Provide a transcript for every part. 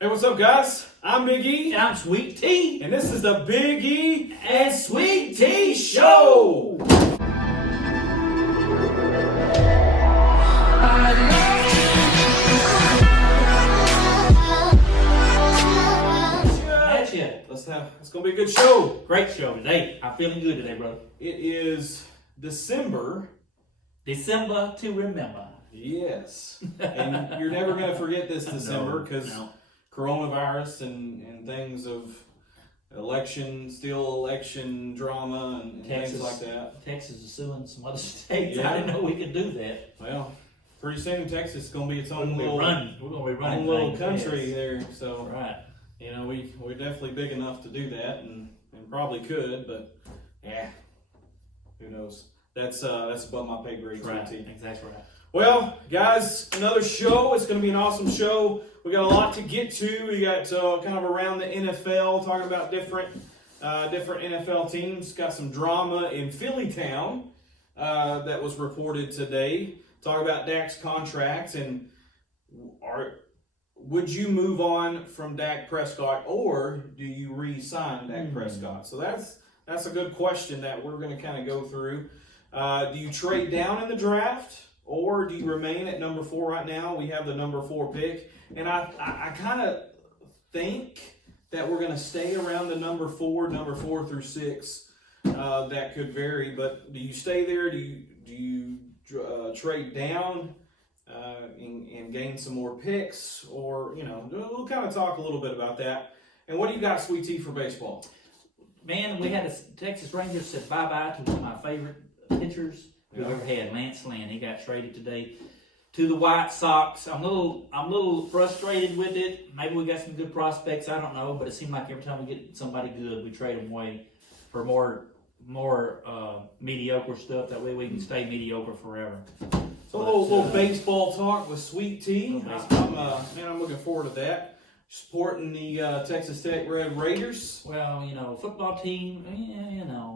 Hey, what's up, guys? I'm Big E. And I'm Sweet Tea. And this is the Big E and Sweet Tea Show. That's it. It's going to be a good show. Great show today. I'm feeling good today, brother. It is December. December to remember. Yes. And you're never going to forget this December because coronavirus and things of election drama and things like that. Texas is suing some other states. Yeah. I didn't know we could do that. Well, pretty soon Texas is going to be its own We're going to be running little things, country yes. there. So, Right. you know, we're definitely big enough to do that and probably could, but yeah, who knows? That's above my pay grade. Right. Exactly right. Well, guys, another show. It's going to be an awesome show. We got a lot to get to. We got kind of around the NFL, talking about different NFL teams. Got some drama in Philly town that was reported today. Talk about Dak's contract and would you move on from Dak Prescott or do you re-sign Dak Prescott? So that's a good question that we're going to kind of go through. Do you trade down in the draft? Or do you remain at number 4 right now? We have the number 4 pick. And I kind of think that we're going to stay around the number 4 through 6. That could vary. But do you stay there? Do you trade down and gain some more picks? Or, you know, we'll kind of talk a little bit about that. And what do you got, Sweet Tea, for baseball? Man, we had a Texas Rangers said bye-bye to one of my favorite pitchers we've ever had, Lance Lynn. He got traded today to the White Sox. I'm a little frustrated with it. Maybe we got some good prospects. I don't know, but it seemed like every time we get somebody good, we trade them away for more mediocre stuff. That way we can stay mediocre forever. So a little baseball talk with Sweet Tea. I'm looking forward to that. Supporting the Texas Tech Red Raiders. Well, you know, football team,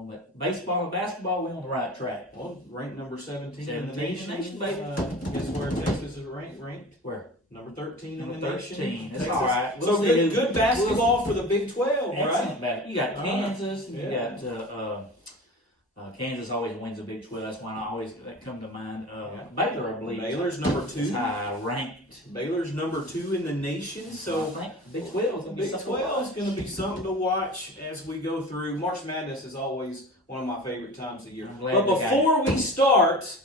but baseball and basketball, we're on the right track. Well, ranked number 17 in the 17 nation. baby. Guess where Texas is ranked? Where? Number 13 Number in the 13. nation. That's Texas. all right. So good basketball for the Big 12, right? You got Kansas, and you got Kansas always wins the Big 12. That's why that come to mind. Baylor, I believe. Baylor's number 2. Is high ranked. Baylor's number 2 in the nation. So I think Big 12 is going to be something to watch as we go through. March Madness is always one of my favorite times of year. But before we start,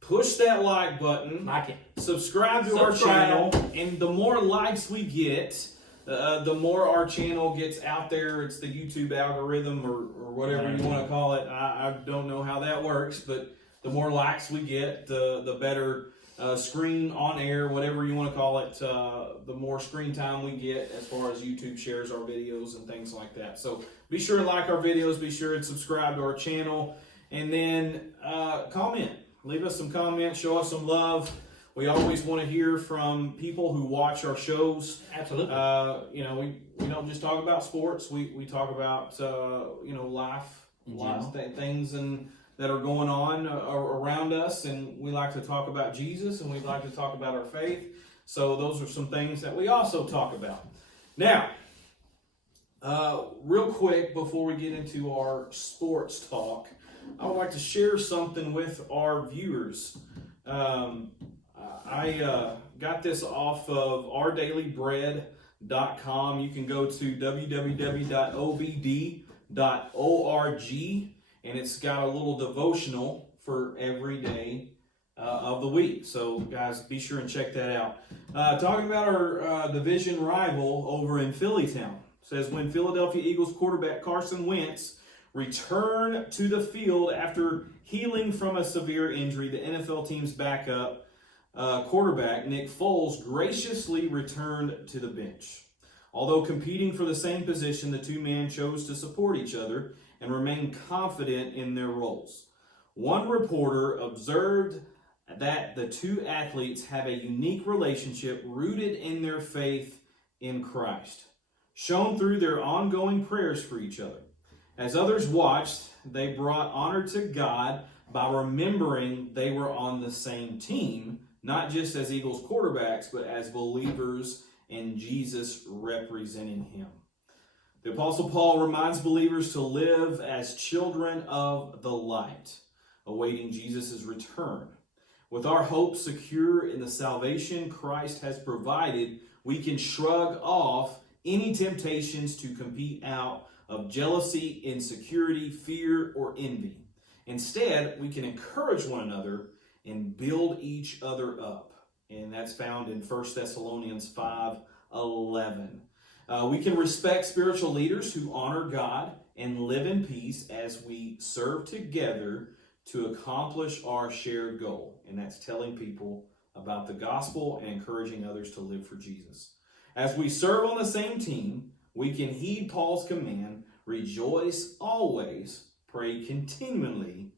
push that like button. Like it. Subscribe to our channel. And the more likes we get, the more our channel gets out there. It's the YouTube algorithm or whatever you want to call it. I don't know how that works, but the more likes we get, the better screen on air, whatever you want to call it, the more screen time we get as far as YouTube shares our videos and things like that. So be sure to like our videos, be sure to subscribe to our channel, and then comment. Leave us some comments, show us some love. We always want to hear from people who watch our shows. Absolutely. We don't just talk about sports. We talk about life things that are going on around us, and we like to talk about Jesus, and we like to talk about our faith. So those are some things that we also talk about. Now, real quick before we get into our sports talk, I would like to share something with our viewers. I got this off of ourdailybread.com. You can go to www.obd.org, and it's got a little devotional for every day of the week. So, guys, be sure and check that out. Talking about our division rival over in Philly town. It says, when Philadelphia Eagles quarterback Carson Wentz returned to the field after healing from a severe injury, the NFL team's backup quarterback Nick Foles graciously returned to the bench. Although competing for the same position, the two men chose to support each other and remain confident in their roles. One reporter observed that the two athletes have a unique relationship rooted in their faith in Christ, shown through their ongoing prayers for each other. As others watched, they brought honor to God by remembering they were on the same team, not just as Eagles quarterbacks, but as believers and Jesus representing him. The Apostle Paul reminds believers to live as children of the light, awaiting Jesus' return. With our hope secure in the salvation Christ has provided, we can shrug off any temptations to compete out of jealousy, insecurity, fear, or envy. Instead, we can encourage one another and build each other up. And that's found in 1 Thessalonians 5:11. We can respect spiritual leaders who honor God and live in peace as we serve together to accomplish our shared goal. And that's telling people about the gospel and encouraging others to live for Jesus. As we serve on the same team, we can heed Paul's command, rejoice always, pray continually,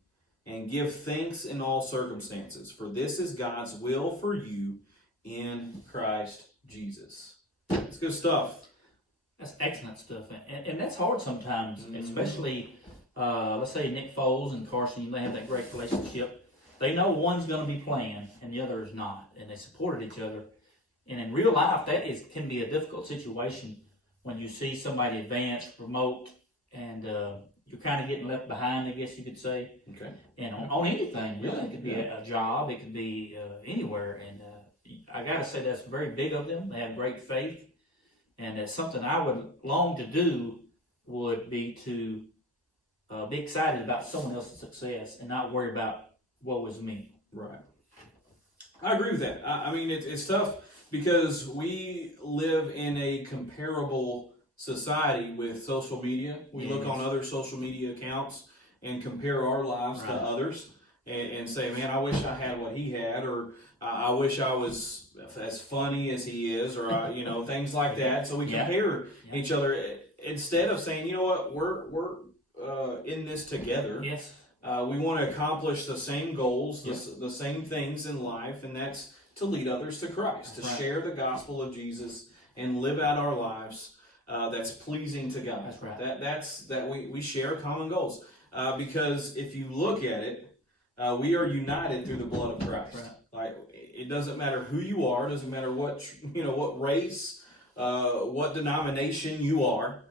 and give thanks in all circumstances, for this is God's will for you in Christ Jesus. It's good stuff. That's excellent stuff, and that's hard sometimes, especially, let's say Nick Foles and Carson, you may have that great relationship. They know one's going to be playing and the other is not, and they supported each other. And in real life, can be a difficult situation when you see somebody advance, promote, and you're kind of getting left behind, I guess you could say. Okay. And on anything, really. It could be a job, it could be anywhere. And I got to say that's very big of them. They have great faith. And it's something I would long to do would be to be excited about someone else's success and not worry about what was me. Right. I agree with that. I mean, it's tough because we live in a comparable society with social media. We look on other social media accounts and compare our lives to others and say, man, I wish I had what he had, or I wish I was as funny as he is, or things like that. So we compare each other instead of saying, you know what, we're in this together. Yes. We want to accomplish the same goals, the same things in life, and that's to lead others to Christ, to share the gospel of Jesus and live out our lives that's pleasing to God. That's right. That we share common goals. Because if you look at it, we are united through the blood of Christ. Right. Like, it doesn't matter who you are, it doesn't matter what race, what denomination you are.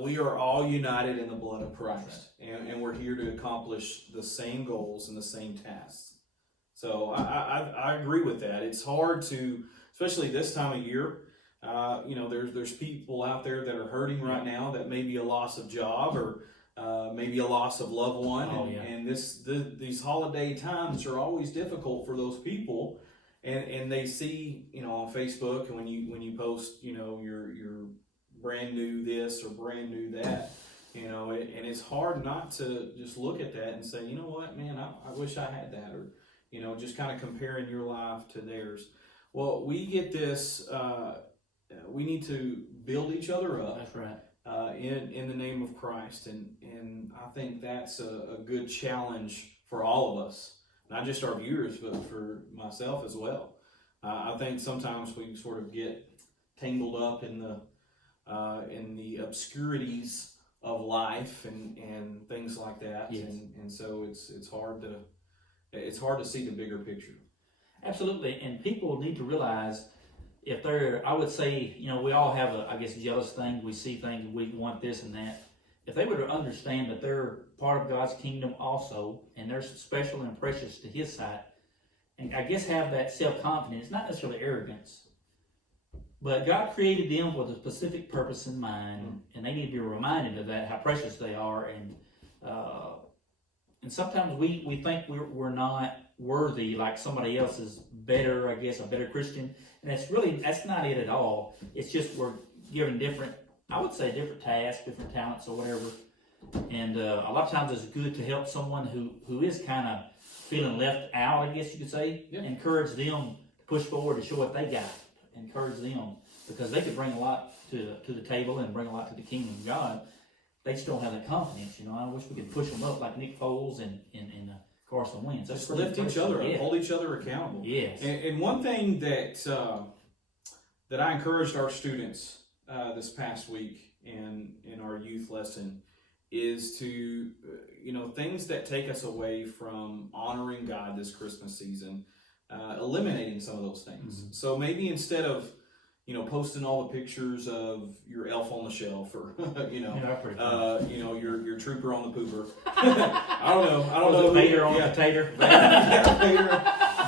We are all united in the blood of Christ, and we're here to accomplish the same goals and the same tasks. So I agree with that. It's hard to, especially this time of year. There's people out there that are hurting right now. That may be a loss of job or maybe a loss of loved one, and these holiday times are always difficult for those people. And they see on Facebook, and when you post your brand new this or brand new that, and it's hard not to just look at that and say, you know what, man, I wish I had that, or just kind of comparing your life to theirs. Well, we get this. We need to build each other up. That's right. In the name of Christ, and I think that's a good challenge for all of us, not just our viewers, but for myself as well. I think sometimes we sort of get tangled up in the obscurities of life and things like that, and so it's hard to see the bigger picture. Absolutely, and people need to realize if they're, I would say, we all have a, jealous thing. We see things, we want this and that. If they would understand that they're part of God's kingdom also, and they're special and precious to His sight, and have that self-confidence, not necessarily arrogance, but God created them with a specific purpose in mind, and they need to be reminded of that, how precious they are, and sometimes we think we're not worthy, like somebody else is better, a better Christian, and that's not it at all. It's just we're given different tasks, different talents, or whatever, and a lot of times it's good to help someone who is kind of feeling left out, I guess you could say. Encourage them to push forward to show what they got. Encourage them, because they could bring a lot to the table and bring a lot to the kingdom of God. They just don't have that confidence. I wish we could push them up like Nick Foles and Carson Wentz. Just lift each other up, hold each other accountable. Yes. And one thing that I encouraged our students this past week in our youth lesson is to, things that take us away from honoring God this Christmas season, eliminating some of those things. Mm-hmm. So maybe instead of, posting all the pictures of your elf on the shelf, or pretty funny. your trooper on the pooper. I don't know. Vader on the potato.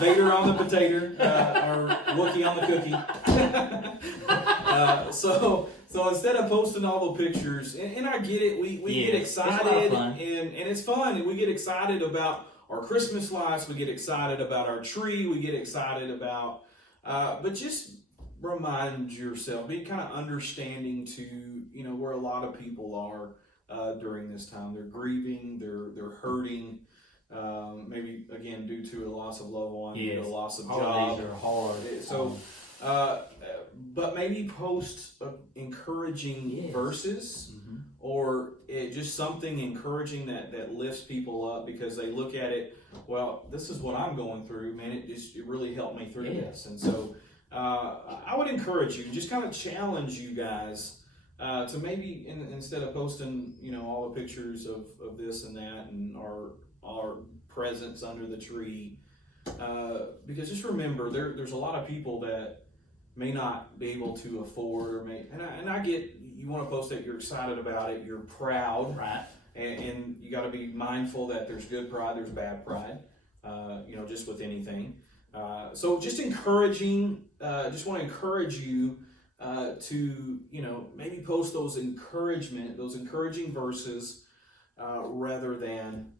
Vader on the potato, or Wookiee on the cookie. So instead of posting all the pictures, and I get it, we get excited, and it's fun, and we get excited about our Christmas lights, we get excited about our tree, we get excited about, but just remind yourself, be kind of understanding to, where a lot of people are during this time. They're grieving, they're hurting, maybe again due to a loss of loved one, a loss of job. Holidays are hard. So, but maybe post encouraging verses, or just something encouraging that lifts people up, because they look at it, well, this is what I'm going through, man, it really helped me through this. And so I would encourage you, just kind of challenge you guys to maybe, instead of posting, all the pictures of this and that and our presents under the tree, because just remember, there's a lot of people that may not be able to afford, or and I get, you want to post it, you're excited about it, you're proud, right? And you got to be mindful that there's good pride, there's bad pride, just with anything. So just encouraging, just want to encourage you to, maybe post those encouraging verses, rather than,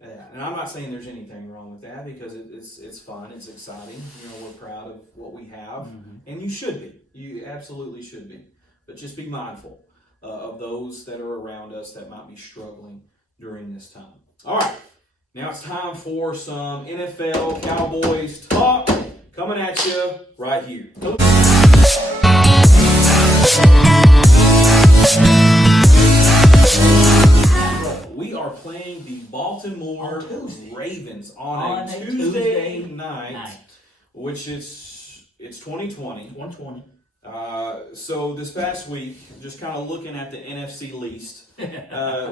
and I'm not saying there's anything wrong with that, because it's fun, it's exciting. We're proud of what we have, and you should be. You absolutely should be. But just be mindful of those that are around us that might be struggling during this time. All right, now it's time for some NFL Cowboys talk, coming at you right here. We are playing the Baltimore Ravens on a Tuesday night, which it's 2020. 120. So this past week, just kind of looking at the NFC East,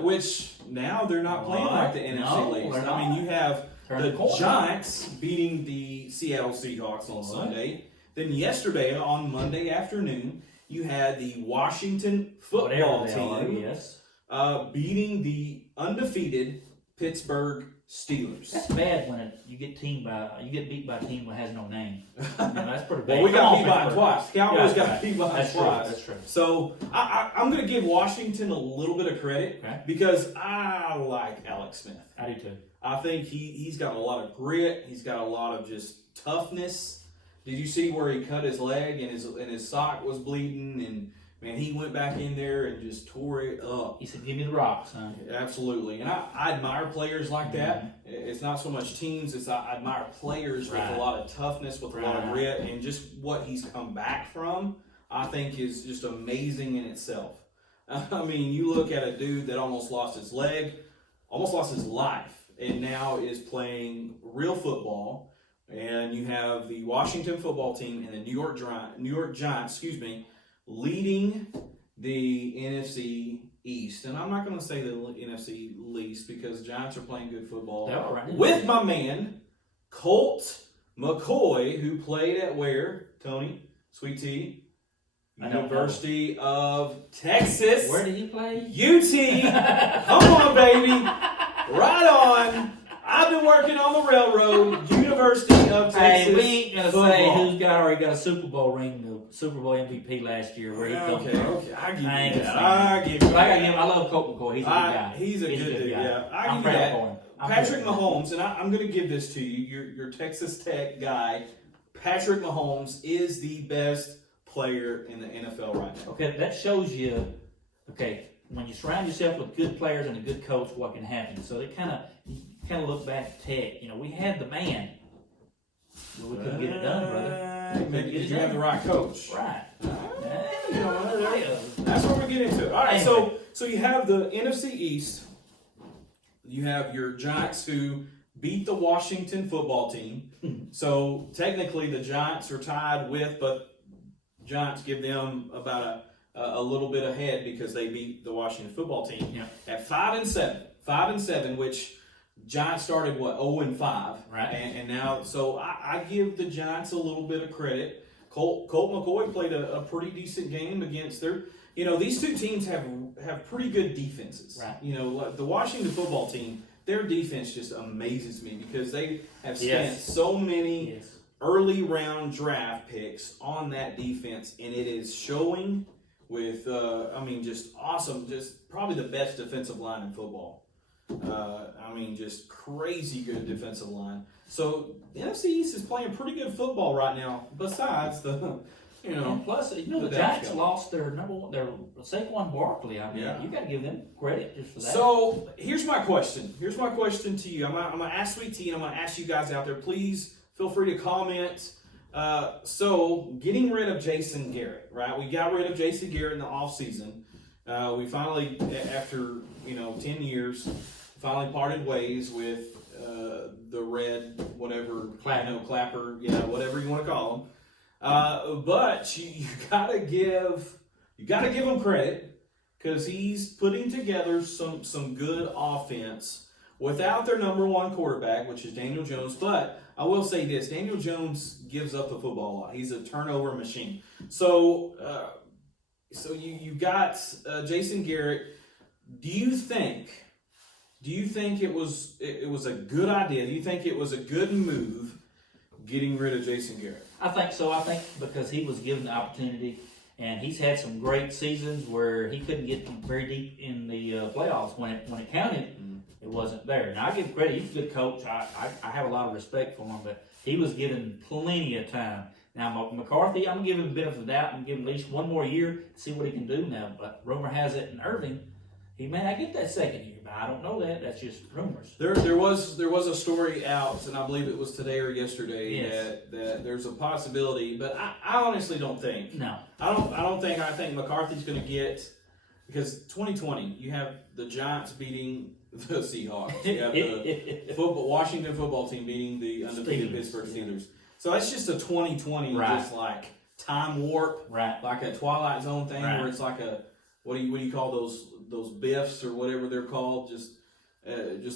which now they're not playing like the NFC East. I mean, you have the Giants beating the Seattle Seahawks on Sunday. Then yesterday, on Monday afternoon, you had the Washington football team beating the undefeated Pittsburgh Steelers. That's bad when you get beat by a team that has no name. That's pretty bad. Well, we got beat by them twice. Cowboys got beat by them twice. That's true. So I'm going to give Washington a little bit of credit because I like Alex Smith. I do too. I think he's got a lot of grit. He's got a lot of just toughness. Did you see where he cut his leg and his sock was bleeding, and man, he went back in there and just tore it up. He said, "Give me the rocks, huh?" Absolutely, and I admire players like that. It's not so much teams; it's I admire players with a lot of toughness, with a lot of grit, and just what he's come back from. I think is just amazing in itself. I mean, you look at a dude that almost lost his leg, almost lost his life, and now is playing real football. And you have the Washington football team and the New York Giants, leading the NFC East. And I'm not going to say the NFC least, because Giants are playing good football. With my man, Colt McCoy, who played at where, Tony? Sweet Tea? University of Texas. Where did he play? UT. Come on, baby. Right on. I've been working on the railroad. University of Texas. Hey, we ain't gonna say who's already got a Super Bowl ring, the Super Bowl MVP last year. Where he comes from. Okay, I give you that. I love Colt McCoy. He's a good guy. He's a good dude. Yeah, I give you that. Patrick Mahomes, and I'm going to give this to you. Your Texas Tech guy, Patrick Mahomes, is the best player in the NFL right now. Okay, that shows you. Okay, when you surround yourself with good players and a good coach, what can happen? So they kind of look back at Tech. We had the man, but we couldn't get it done, brother. Did you have the right coach? Right. That's where we get into it. All right, so you have the NFC East. You have your Giants, who beat the Washington football team. So technically the Giants are tied with, but Giants give them about a little bit ahead because they beat the Washington football team at 5-7. 5-7, which Giants started 0-5, right? And now, so I give the Giants a little bit of credit. Colt McCoy played a pretty decent game against their. These two teams have pretty good defenses. Right. Like the Washington football team, their defense just amazes me because they have spent so many early round draft picks on that defense, and it is showing with, just awesome, just probably the best defensive line in football. Just crazy good defensive line. So the NFC East is playing pretty good football right now. Besides the, and plus, the Giants lost their number one, their Saquon Barkley. You got to give them credit just for that. So here's my question. Here's my question to you. I'm gonna ask Sweet Tea, and I'm gonna ask you guys out there. Please feel free to comment. So getting rid of Jason Garrett, right? We got rid of Jason Garrett in the offseason. We finally, after 10 years, finally parted ways with the red whatever clapper, whatever you want to call him. But you gotta give him credit because he's putting together some good offense without their number one quarterback, which is Daniel Jones. But I will say this: Daniel Jones gives up the football a lot. He's a turnover machine. So you got Jason Garrett. Do you think it was a good idea? Do you think it was a good move getting rid of Jason Garrett? I think so. I think because he was given the opportunity, and he's had some great seasons where he couldn't get very deep in the playoffs when it counted. It wasn't there. Now I give him credit. He's a good coach. I have a lot of respect for him, but he was given plenty of time. Now McCarthy, I'm gonna give him a benefit of the doubt and give him at least one more year to see what he can do now. But rumor has it in Irving, he may not get that second year. But I don't know that. That's just rumors. There was a story out, and I believe it was today or yesterday that there's a possibility, but I honestly don't think. No. I think McCarthy's going to get, because 2020 you have the Giants beating the Seahawks. You have the Washington football team beating the undefeated Pittsburgh Steelers. So that's just a 2020 just like time warp, like a Twilight Zone thing where it's like a what do you call those biffs or whatever they're called, just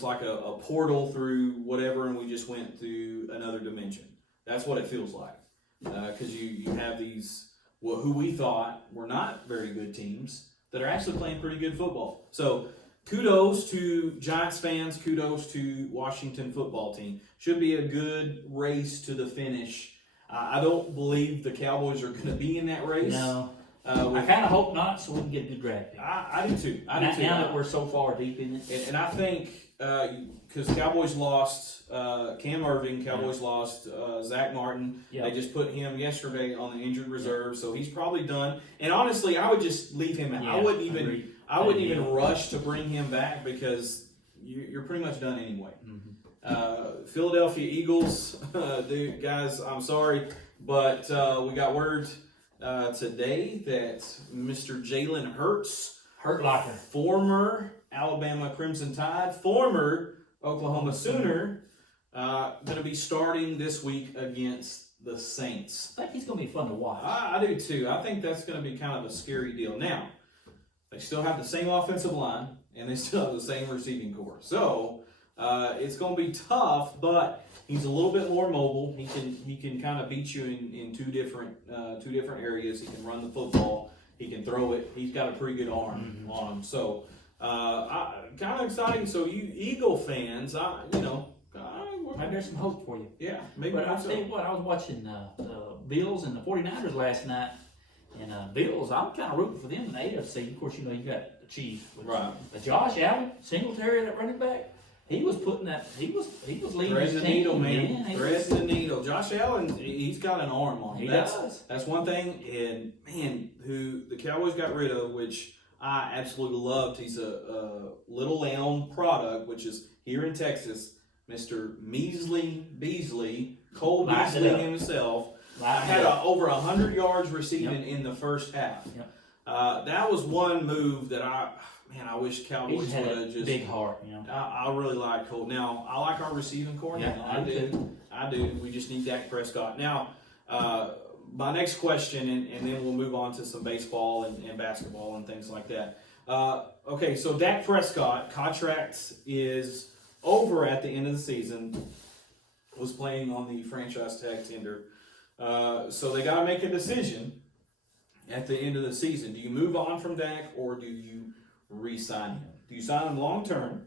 like a portal through whatever, and we just went through another dimension. That's what it feels like, because you have these who we thought were not very good teams that are actually playing pretty good football. So kudos to Giants fans, kudos to Washington football team. Should be a good race to the finish. I don't believe the Cowboys are going to be in that race. No. I kind of hope not, so we can get a good draft pick. I do too. Now that we're so far deep in it. And I think, because Cowboys lost Cam Irving, Cowboys lost Zach Martin. Yep. They just put him yesterday on the injured reserve, so he's probably done. And honestly, I would just leave him out. I wouldn't even rush to bring him back because you're pretty much done anyway. Mm-hmm. Philadelphia Eagles, guys, I'm sorry, but we got word today that Mr. Jalen Hurts, former Alabama Crimson Tide, former Oklahoma Sooner, going to be starting this week against the Saints. I think he's going to be fun to watch. I do too. I think that's going to be kind of a scary deal. Now, they still have the same offensive line and they still have the same receiving core. So it's going to be tough, but he's a little bit more mobile. He can kind of beat you in two different areas. He can run the football. He can throw it. He's got a pretty good arm on him. So kind of exciting. So you Eagle fans, maybe there's some hope for you. Yeah, maybe. But I'll tell you what, I was watching the Bills and the 49ers last night. And Bills, I'm kind of rooting for them in the AFC. Of course, you got the Chiefs. Right. But Josh Allen, Singletary, that running back, he was putting that. He was leading Thread his the team. needle, man. Thread the needle. Josh Allen, he's got an arm on him. He does. That's one thing. And man, who the Cowboys got rid of, which I absolutely loved. He's a Little Elm product, which is here in Texas. Mr. Beasley, Cole Beasley himself. Had over 100 yards receiving in the first half. Yep. That was one move that I wish Cowboys would have just big heart. I really like Cole. Now I like our receiving core. Yeah, I do. We just need Dak Prescott. Now, my next question, and then we'll move on to some baseball and basketball and things like that. Okay, so Dak Prescott contract is over at the end of the season. Was playing on the franchise tag tender. So they got to make a decision at the end of the season. Do you move on from Dak or do you re-sign him? Do you sign him long term?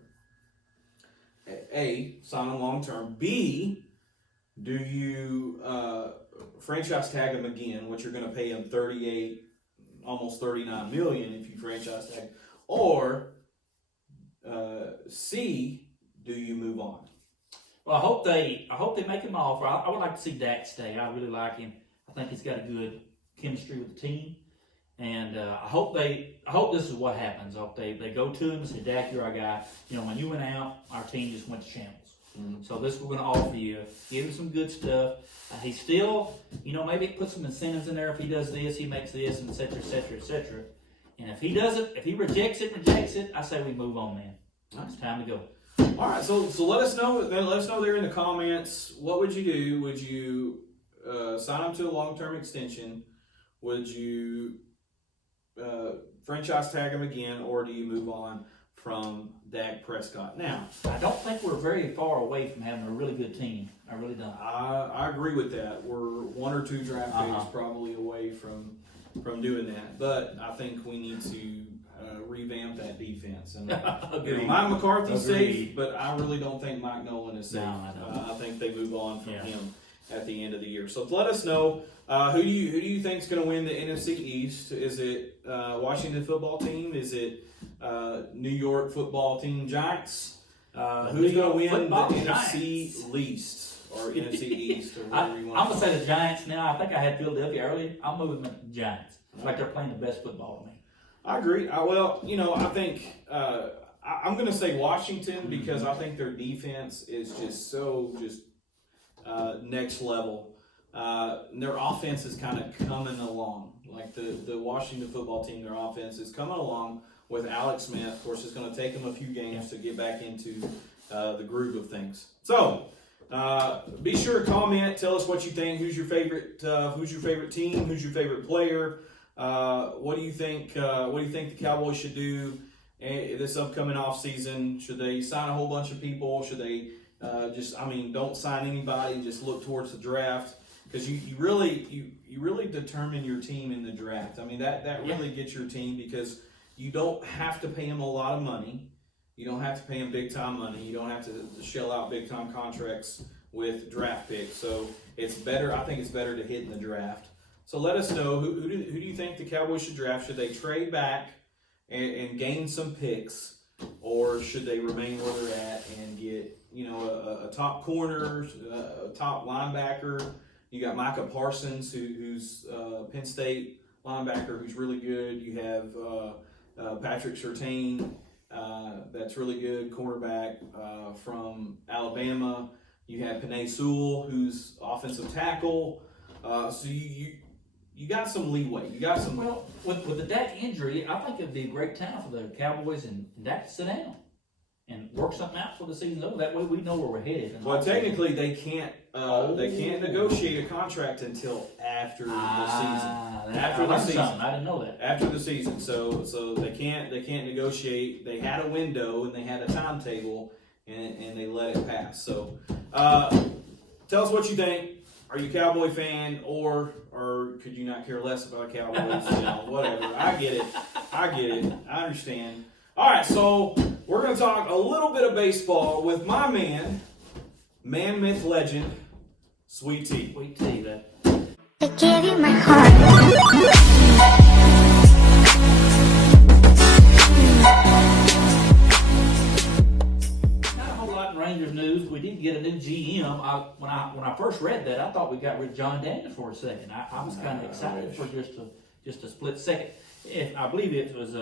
A, sign him long term. B, do you franchise tag him again, which you're going to pay him 38, almost 39 million if you franchise tag, or C, do you move on? Well, I hope they make him offer. I would like to see Dak stay. I really like him. I think he's got a good chemistry with the team, and I hope this is what happens. I hope they go to him and say, Dak, you're our guy. You know, when you went out, our team just went to shambles. Mm-hmm. So this we're going to offer you. Give him some good stuff. He's still, you know, maybe put some incentives in there. If he does this, he makes this, and et cetera, et cetera, et cetera. And if he doesn't, if he rejects it, I say we move on, man. It's time to go. All right, so let us know. Let us know there in the comments. What would you do? Would you sign him to a long-term extension? Would you franchise tag him again, or do you move on from Dak Prescott? Now, I don't think we're very far away from having a really good team. I really don't. I agree with that. We're 1 or 2 draft picks probably away from doing that, but I think we need to revamp that defense. And Mike McCarthy's safe, but I really don't think Mike Nolan is safe. No, I don't. I think they move on from him at the end of the year. So let us know who do you think is going to win the NFC East? Is it Washington football team? Is it New York football team Giants? Who's going to win the NFC East or NFC East? Or whatever you want I'm going to say the Giants now. I think I had Philadelphia earlier. I'm moving the Giants. It's like they're playing the best football to me. I agree. I think I'm going to say Washington because I think their defense is just next level. Their offense is kind of coming along. Like the Washington football team, their offense is coming along with Alex Smith. Of course, it's going to take them a few games to get back into the groove of things. So be sure to comment. Tell us what you think. Who's your favorite team? Who's your favorite player? What do you think? What do you think the Cowboys should do this upcoming off season? Should they sign a whole bunch of people? Should they don't sign anybody? Just look towards the draft because you really determine your team in the draft. I mean that really gets your team because you don't have to pay them a lot of money. You don't have to pay them big time money. You don't have to shell out big time contracts with draft picks. So it's better. I think it's better to hit in the draft. So let us know who do you think the Cowboys should draft? Should they trade back and gain some picks, or should they remain where they're at and get a top corner, a top linebacker? You got Micah Parsons, who's Penn State linebacker, who's really good. You have Patrick Surtain, that's really good, cornerback from Alabama. You have Penei Sewell, who's offensive tackle. So you got some leeway. You got some. Well, with the Dak injury, I think it'd be a great time for the Cowboys and Dak to sit down and work something out for the season over. That way, we know where we're headed. Well, technically, they can't negotiate a contract until after the season. After the season, I didn't know that. After the season, so they can't negotiate. They had a window and they had a timetable, and they let it pass. So, tell us what you think. Are you a Cowboy fan, or could you not care less about Cowboys? Whatever. I get it. I understand. All right, so we're going to talk a little bit of baseball with my man, myth, legend, Sweet Tea. Sweet Tea, that. I gave you my heart. Rangers news. We did get a new GM. When I first read that, I thought we got rid of John Daniels for a second. I was kind of excited for just a split second. I believe it was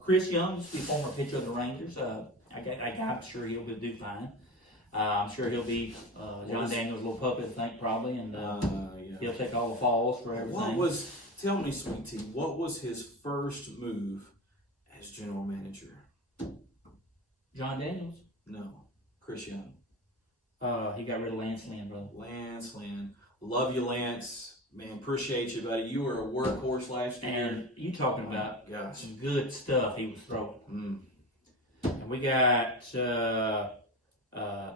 Chris Young, the former pitcher of the Rangers. I'm sure he'll do fine. I'm sure he'll be John Daniels' little puppet, I think, probably, and he'll take all the falls for everything. Tell me, Sweet Tea, what was his first move as general manager? John Daniels? No. Chris Young. He got rid of Lance Lynn, brother. Lance Lynn. Love you, Lance. Man, appreciate you, buddy. You were a workhorse last year. And you talking about some good stuff he was throwing. And we got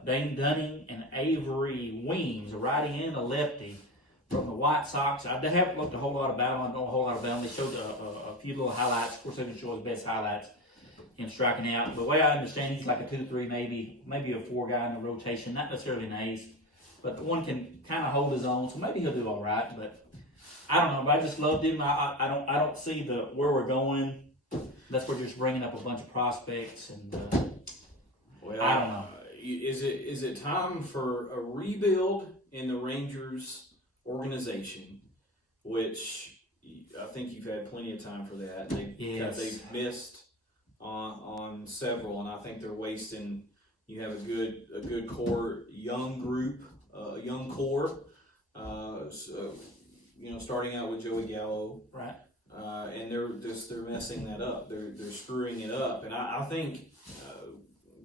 Dane Dunning and Avery Weems, a righty and a lefty. from the White Sox. I haven't looked a whole lot about him. I don't know a whole lot about him. They showed a few little highlights. Of course, they didn't show his best highlights. Him striking out. The way I understand, he's like a 2-3, maybe a 4 guy in the rotation. Not necessarily an ace, but the one can kind of hold his own. So maybe he'll do all right. But I don't know. But I just loved him. I don't see where we're going. That's we're just bringing up a bunch of prospects, and Well, I don't know. Is it time for a rebuild in the Rangers organization? Which I think you've had plenty of time for that. They've missed on several, and I think they're wasting. You have a good core, young group, young core. So, starting out with Joey Gallo, Right. and they're messing that up. They're screwing it up, and I think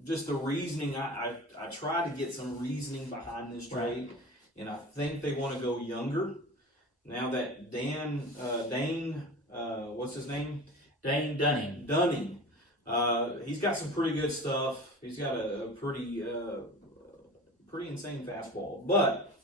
just the reasoning. I tried to get some reasoning behind this trade, and I think they want to go younger. Now that Dane, what's his name? Dane Dunning. He's got some pretty good stuff. He's got a pretty insane fastball, but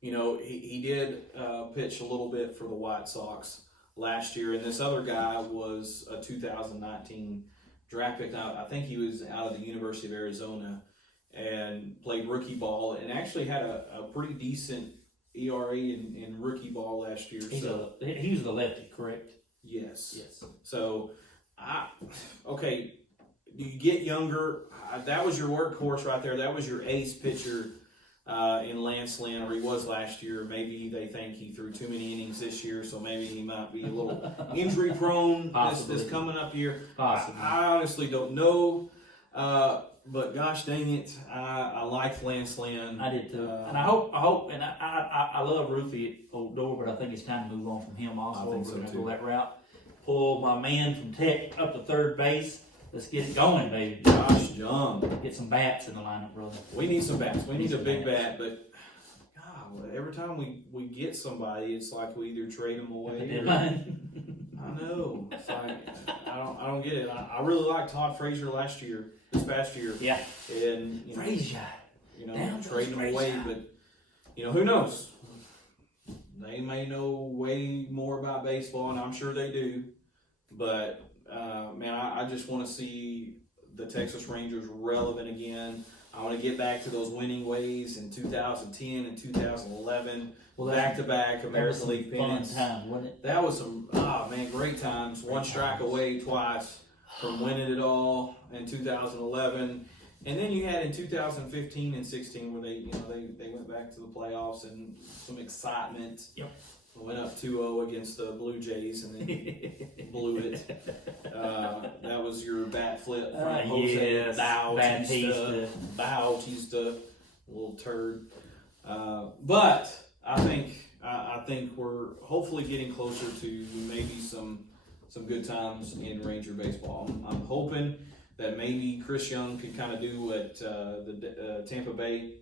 he did pitch a little bit for the White Sox last year, and this other guy was a 2019 draft pick. I think he was out of the University of Arizona and played rookie ball, and actually had a pretty decent ERA in rookie ball last year. He was the lefty, correct? Yes. Yes. So, okay, do you get younger? That was your workhorse right there. That was your ace pitcher in Lance Lynn, or he was last year. Maybe they think he threw too many innings this year, so maybe he might be a little injury prone this coming up year. Possibly. I honestly don't know. But gosh dang it, I liked Lance Lynn. I did too, and I hope, and I love Rufy at Odor, but I think it's time to move on from him. Also, I think we're so going to too. go that route. Pull my man from Tech up to third base. Let's get it going, baby. Josh Young. Get some bats in the lineup, brother. We need some bats. We need a big bats. bat, but God, every time we get somebody, it's like we either trade them away. I know. It's like I don't get it. I really liked Todd Frazier this past year. Yeah. And Frazier. Trading them away, but who knows? They may know way more about baseball, and I'm sure they do. But man, I just want to see the Texas Rangers relevant again. I want to get back to those winning ways in 2010 and 2011, back-to-back American League pennants. Fun time, wasn't it? That was some great times. One strike away twice from winning it all in 2011, and then you had in 2015 and 16 where they went back to the playoffs and some excitement. Yep. Went up 2-0 against the Blue Jays and then blew it. That was your bat flip from Jose Bautista, little turd. But I think we're hopefully getting closer to maybe some good times in Ranger baseball. I'm hoping that maybe Chris Young could kind of do what the Tampa Bay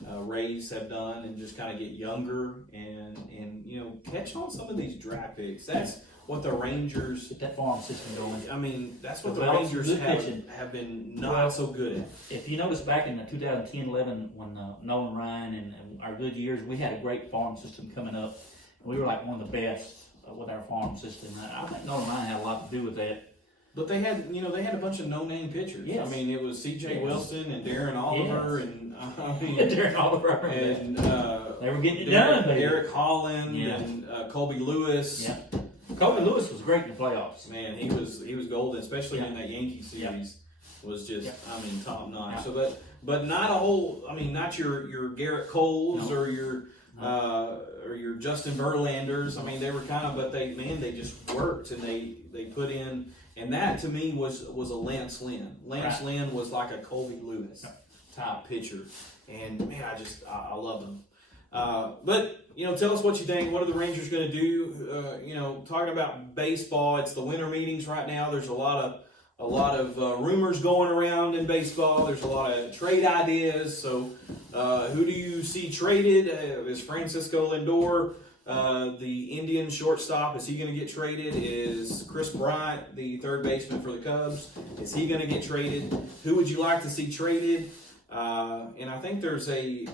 Rays have done and just kind of get younger and catch on some of these draft picks. That's what the Rangers Get that farm system going. I mean, that's what the Well, Rangers good have, pitching. have been not so good at. If you notice back in the 2010-11 when Nolan Ryan and our good years, we had a great farm system coming up. We were like one of the best with our farm system. I think Nolan Ryan had a lot to do with that. But they had a bunch of no-name pitchers. Yes. I mean, it was C.J. Yes. Wilson and Darren Oliver Yes. and Darren Oliver. and They were getting it done, baby. Derek Holland Yeah. and Colby Lewis. Yeah. Colby Lewis was great in the playoffs. Man, he was golden, especially Yeah. in that Yankee series. Was just Yeah. top notch. Yeah. So, but not a whole. I mean, not your Garrett Coles No. or your Justin Verlanders. I mean, they were kind of, but they just worked and they put in, and that to me was a Lance Lynn. Lance Lynn was like a Colby Lewis type pitcher, and man, I love him. But tell us what you think. What are the Rangers going to do? Talking about baseball, it's the winter meetings right now. There's a lot of rumors going around in baseball. There's a lot of trade ideas. So, who do you see traded? Is Francisco Lindor the Indian shortstop? Is he going to get traded? Is Chris Bryant the third baseman for the Cubs? Is he going to get traded? Who would you like to see traded? And I think there's a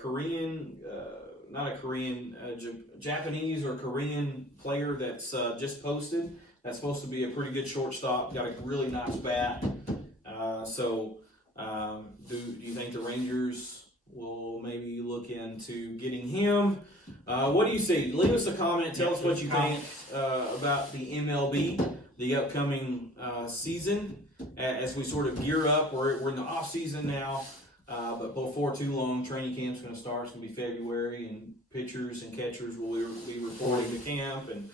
Korean not a Korean, Japanese or Korean player that's just posted. That's supposed to be a pretty good shortstop. Got a really nice bat. Do you think the Rangers will maybe look into getting him? What do you see? Leave us a comment. Tell us what you think about the MLB, the upcoming season, as we sort of gear up. We're in the off season now, but before too long, training camp's going to start. It's going to be February, and pitchers and catchers will be reporting to camp, and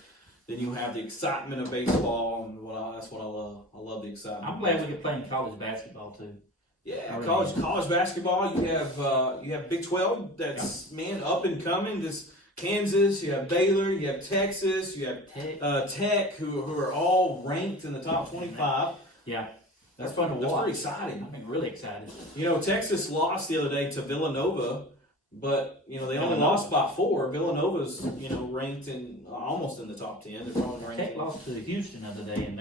then you have the excitement of baseball, and that's what I love. I love the excitement. I'm glad we get playing college basketball too. Yeah, college basketball. You have Big 12. That's up and coming. This Kansas. You have Baylor. You have Texas. You have Tech, who are all ranked in the top 25. Yeah, that's fun to watch. That's pretty exciting. I'm really excited. Texas lost the other day to Villanova, but they only lost by 4. Villanova's ranked almost in the top 10. They're probably ranked. Tech lost to Houston the other day, and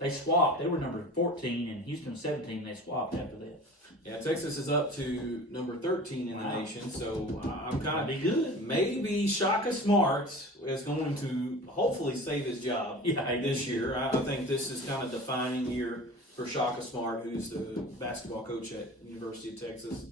they swapped. They were number 14, and Houston 17. They swapped after that. Yeah, Texas is up to number 13 in the nation, so I'm kind of be good. Maybe Shaka Smart is going to hopefully save his job this year. I think this is kind of defining year for Shaka Smart, who's the basketball coach at University of Texas.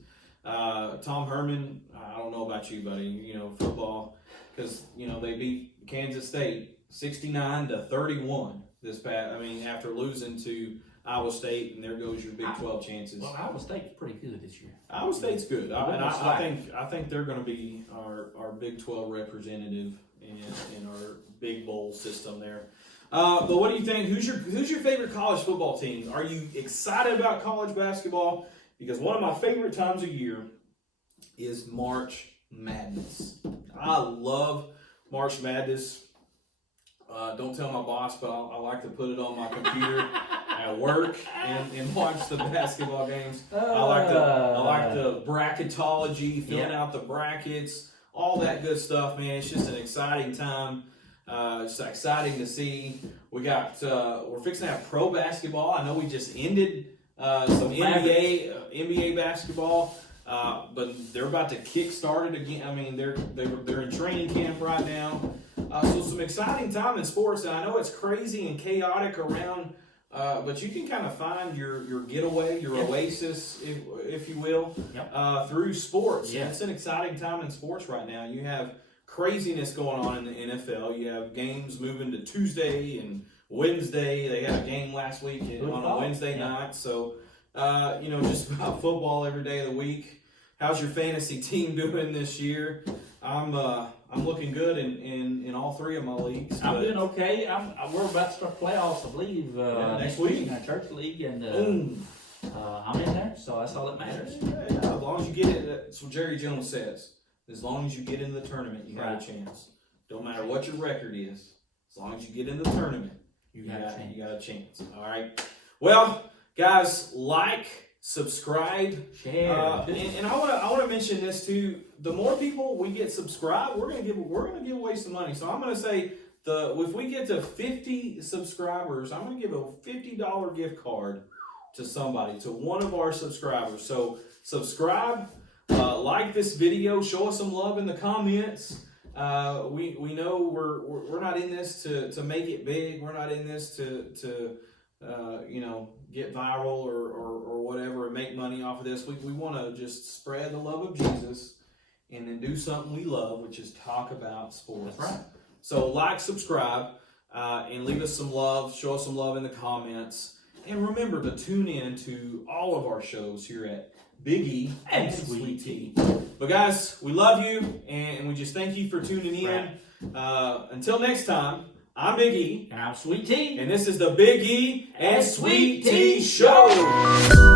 Tom Herman, I don't know about you, buddy. Football, because they beat Kansas State 69-31 this past. After losing to Iowa State, and there goes your Big 12 chances. Well, Iowa State's pretty good this year. Iowa State's good. I think they're going to be our Big 12 representative in our big bowl system there. But what do you think? Who's your favorite college football team? Are you excited about college basketball? Because one of my favorite times of year is March Madness. I love March Madness. Don't tell my boss, but I like to put it on my computer at work and watch the basketball games. I like the bracketology, filling out the brackets, all that good stuff, man. It's just an exciting time. It's exciting to see. We're fixing to have pro basketball. I know we just ended some NBA basketball, but they're about to kick start it again. They're in training camp right now. So some exciting time in sports, and I know it's crazy and chaotic around, but you can kind of find your getaway, your oasis, if you will, through sports. Yeah. It's an exciting time in sports right now. You have craziness going on in the NFL. You have games moving to Tuesday and Wednesday. They had a game last week on a Wednesday night. So, just about football every day of the week. How's your fantasy team doing this year? I'm looking good in all 3 of my leagues. I'm doing okay. We're about to start playoffs, I believe, next week in our church league, and I'm in there, so that's all that matters. Yeah, as long as you get it, that's what Jerry Jones says. As long as you get in the tournament, you have a chance. Don't matter what your record is. As long as you get in the tournament, you got a chance. All right. Well, guys, subscribe, share, and I want to mention this too. The more people we get subscribed, we're gonna give away some money. So I'm gonna say if we get to 50 subscribers, I'm gonna give a $50 gift card to somebody, to one of our subscribers. So subscribe, like this video, show us some love in the comments. We know we're not in this to make it big. We're not in this to get viral or whatever and make money off of this. We want to just spread the love of Jesus and then do something we love, which is talk about sports. That's right. So subscribe, and leave us some love. Show us some love in the comments. And remember to tune in to all of our shows here at Big E and Sweet Tea. But guys, we love you, and we just thank you for tuning in. Until next time, I'm Big E. And I'm Sweet Tea. And this is the Big E and Sweet Tea Show.